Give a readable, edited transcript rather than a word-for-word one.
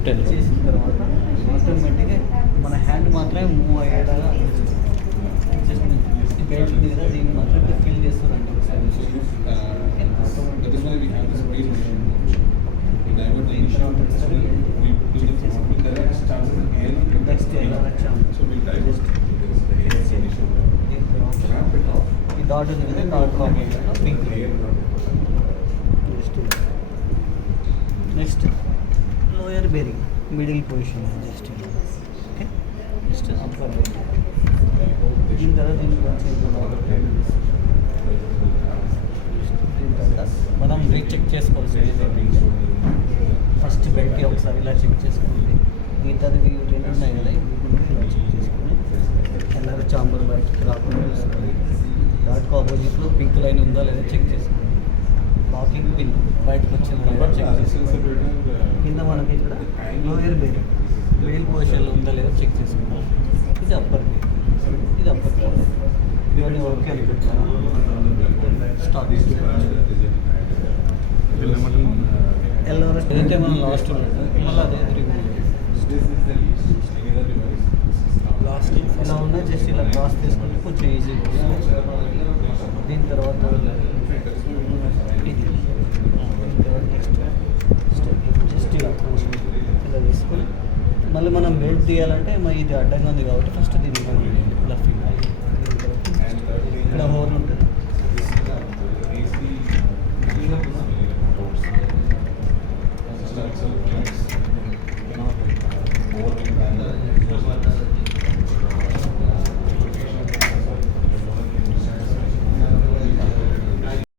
Lift చేసిన తర్వాత ఆటోమేటిక్గా మన హ్యాండ్ మాత్రమే మూవ్ అయ్యేలాగా జస్ట్ ఈ బెల్ట్ ఉంది కదా దీన్ని మాత్రం ఫిల్ చేస్తారండి ఒకసారి That is why we have this space to divert the initial. So we do the forward direct chances again. That's the direct chance. So we divert this initial. Wrap it off. ఈ dot ఉంది కదా dot కాంబినేషన్లో pink next lower bearing middle position just okay next upper bearing దీని తర్వాత దీనికి మనం recheck చేసుకోవాల్సింది first బెల్ట్కి ఒకసారి ఇలా చెక్ చేసుకోండి మిగతా రెండు ఉన్నాయి కదా ఇలా చెక్ చేసుకొని ఎల్లర్ చాంబర్ బయటకి రాకుండా చూసుకోండి డాట్కి ఆపోజిట్లో పింక్ లైన్ ఉందా లేదా చెక్ చేసుకోండి లాకింగ్ పిన్ బయటకు వచ్చిందా లేదా చెక్ చేసుకోండి కింద మనకి ఇక్కడ లోయర్ బేరింగ్ మిడిల్ పొజిషన్లో ఉందా లేదా చెక్ చేసుకోండి ఇది అప్పర్ బేరింగ్ ఇది అప్పర్ బేరింగ్ ఇవన్నీ ఓకే అనుకుంటాను స్టార్ట్ ఎల్ఆర్ఎస్ ఏదైతే మనం లాస్ట్ మళ్ళీ అదే లాస్ట్ ఇలా ఉన్నా జస్ట్ ఇలా క్రాస్ తీసుకుంటే కొంచెం ఈజీగా దీని తర్వాత ఇది నెక్స్ట్ జస్ట్ ఇలా కొంచెం ఇలా తీసుకొని మళ్ళీ మనం బెల్ట్ తీయాలంటే ఇది అడ్డంగా ఉంది కాబట్టి ఫస్ట్ దీన్ని మనం ఇలా ఫిల్ ఇక్కడ హోల్ ఉంటుంది